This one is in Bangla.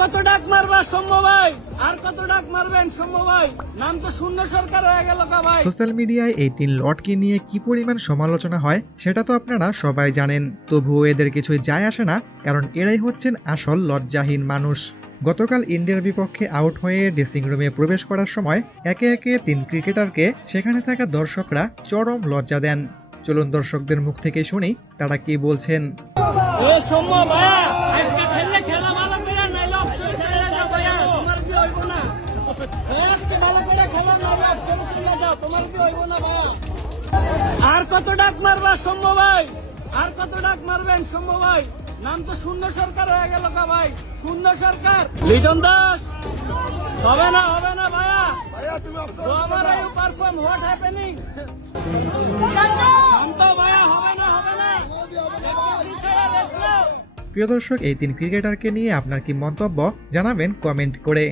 কত ডাক মারবা সৌম্য ভাই, আর কত ডাক মারবেন সৌম্য ভাই? নাম তো শূন্য সরকার হয়ে গেল ভাই। সোশ্যাল মিডিয়ায় এই তিন লর্ডকে নিয়ে কি পরিমাণ সমালোচনা হয় সেটা তো আপনারা সবাই জানেন। তবুও এদের কিছুই যায় আসে না, কারণ এরাই হচ্ছেন আসল লজ্জাহীন মানুষ। গতকাল ইন্ডিয়ার বিপক্ষে আউট হয়ে ড্রেসিং রুমে প্রবেশ করার সময় একে একে তিন ক্রিকেটারকে সেখানে থাকা দর্শকরা চরম লজ্জা দেন। চলুন দর্শকদের মুখ থেকে শুনি তারা কি বলছেন। এ সৌম্য ভাইয়া, আজকে খেললে খেলা ভালো করে, নাইলে অপশন খেলে যাও ভাইয়া, তোমার কি হইব না? আজকে ভালো করে খেলা, নাইলে অপশন চলে যাও, তোমার কি হইব না ভাইয়া? আর কত ডাক মারবা সৌম্য ভাই, আর কত ডাক মারবেন সৌম্য ভাই? নাম তো শূন্য সরকার হয়ে গেল ভাই, শূন্য সরকার। লিটন দাস, হবে না ভাইয়া। So how are you perform? What happening? শান্ত ভাইয়া, হবে না। প্রিয় দর্শক, এই তিন ক্রিকেটারকে নিয়ে আপনার কি মন্তব্য জানাবেন কমেন্ট করে।